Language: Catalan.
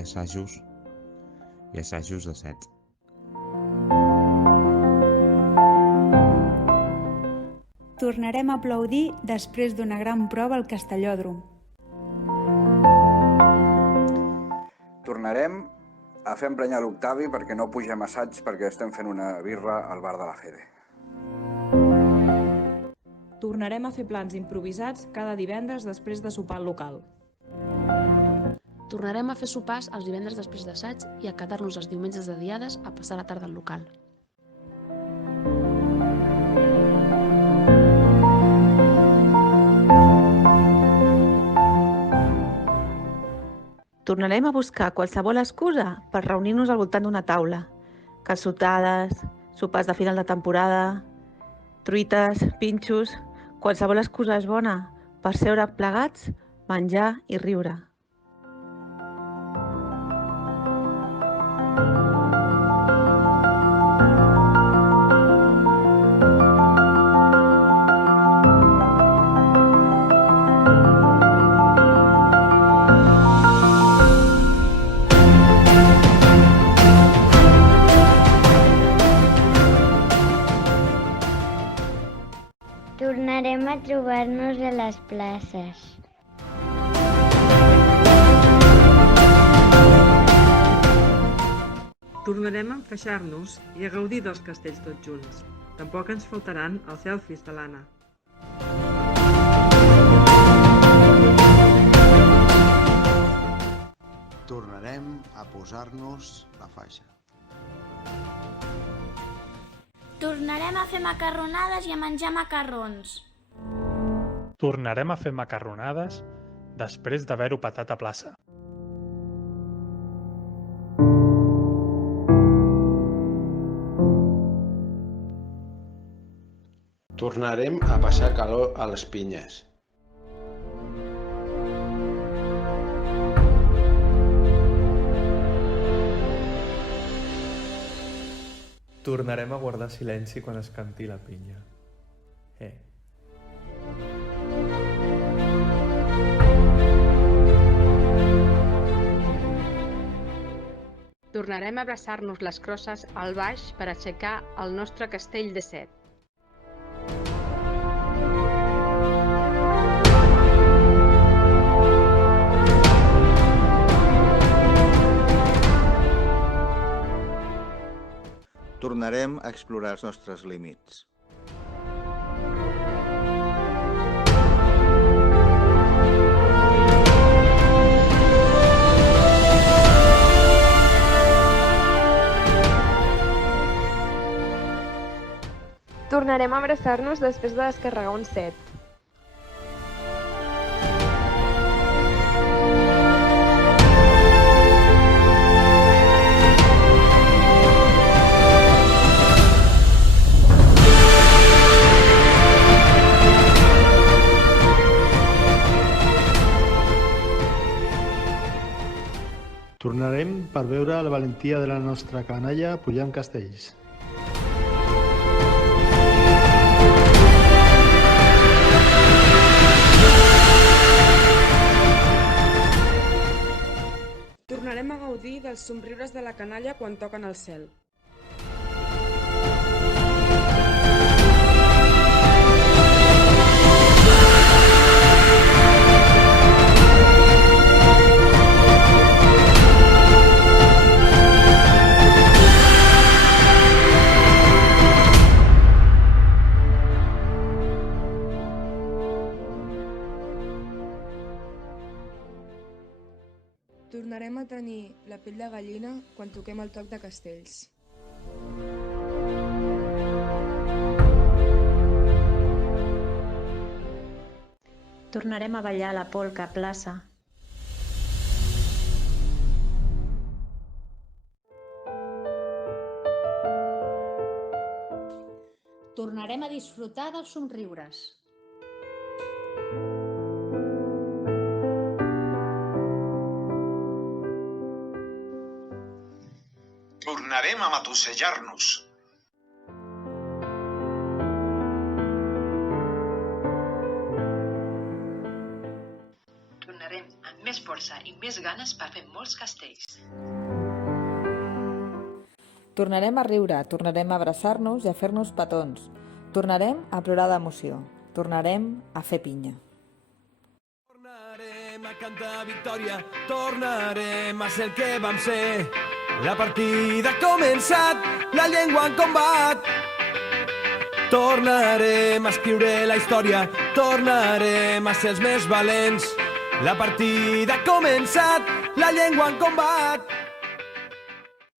fer assajos i assajos de set. Tornarem a aplaudir després d'una gran prova al Castellòdrom. Tornarem a fer emprenyar l'Octavi perquè no pugem assaig perquè estem fent una birra al bar de la Fede. Tornarem a fer plans improvisats cada divendres després de sopar al local. Tornarem a fer sopars els divendres després d'assaig i a quedar-nos els diumenges de diades a passar la tarda al local. Tornarem a buscar qualsevol excusa per reunir-nos al voltant d'una taula. Calçotades, sopars de final de temporada, truites, pinxos... Qualsevol excusa és bona per seure plegats, menjar i riure. Tornarem a trobar-nos a les places. Tornarem a enfaixar-nos i a gaudir dels castells tots junts. Tampoc ens faltaran els selfies de l'Anna. Tornarem a posar-nos la faixa. Tornarem a fer macarronades i a menjar macarrons. Tornarem a fer macarronades després d'haver-ho patat a plaça. Tornarem a passar calor a les pinyes. Tornarem a guardar silenci quan es canti la pinya. Tornarem a abraçar-nos les crosses al baix per aixecar el nostre castell de set. Tornarem a explorar els nostres límits. Tornarem a abraçar-nos després de descarregar un set. Tornarem per veure la valentia de la nostra canalla pujant castells. Tornarem a gaudir dels somriures de la canalla quan toquen el cel. Tornarem a tenir la pell de gallina quan toquem el toc de castells. Tornarem a ballar a la polca a plaça. Tornarem a disfrutar dels somriures. Tornarem a matussejar-nos. Tornarem amb més força i més ganes per fer molts castells. Tornarem a riure, tornarem a abraçar-nos i a fer-nos petons. Tornarem a plorar d'emoció. Tornarem a fer pinya. Tornarem a cantar victòria, tornarem a ser el que vam ser. La partida ha començat, la llengua en combat. Tornarem a escriure la història, tornarem a ser els més valents. La partida ha començat, la llengua en combat.